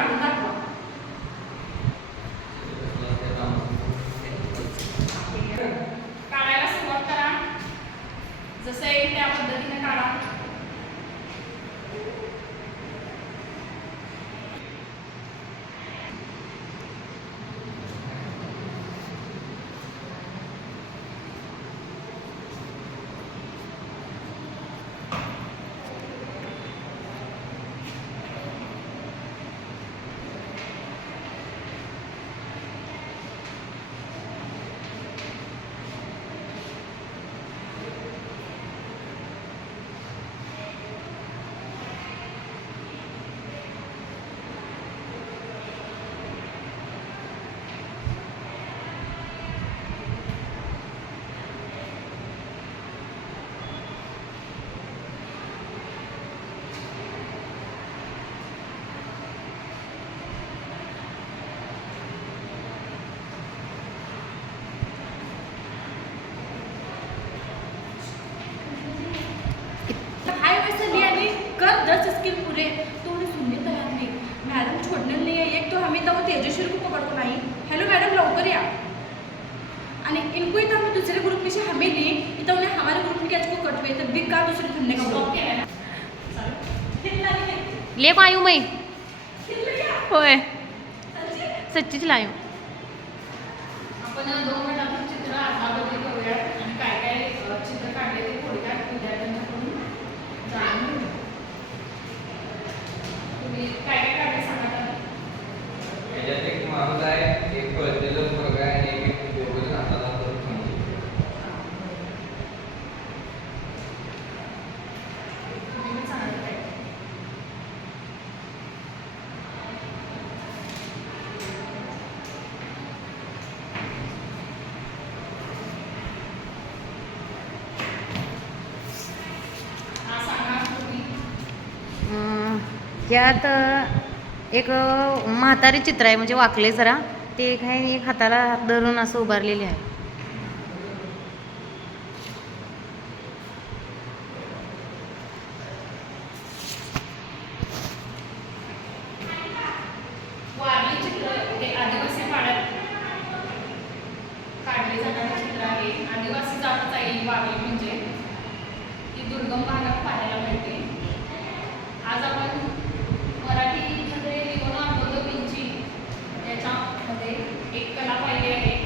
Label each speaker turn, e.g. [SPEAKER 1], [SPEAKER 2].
[SPEAKER 1] കണ്ട
[SPEAKER 2] इसके पूरे तो उन्हें सुनने तैयार नहीं. मैडम छोड़ने नहीं आई एक तो हमें तो वो तेजस्वी को पकड़ को आई हेलो मैडम लवकर या. आणि इनको इथं हमें दूसरे ग्रुप में से हमें ली इतना उन्हें हमारे ग्रुप में कैच को कटवे तो बिका दूसरे धंधे का
[SPEAKER 1] ग्रुप
[SPEAKER 3] ले को पायू मैं होय. सच्चीच लायू
[SPEAKER 1] आपण दोन मिनिटांचं चित्र आठवते
[SPEAKER 4] याच्यात एक माणूस आहे एक पळतेलं मुलगा आहे आणि एक दोघं हातात हातात थांबले.
[SPEAKER 3] तुम्ही एक म्हातारी चित्र आहे म्हणजे वाकले जरा. ते एक आहे एक हाताला हात धरून असं उभारलेले आहे.
[SPEAKER 1] आदिवासी जाणत आहे. आदिवासी जातच ही वारली म्हणजे. ती दुर्गम भागात मध्ये एक कला पाहिली आहे.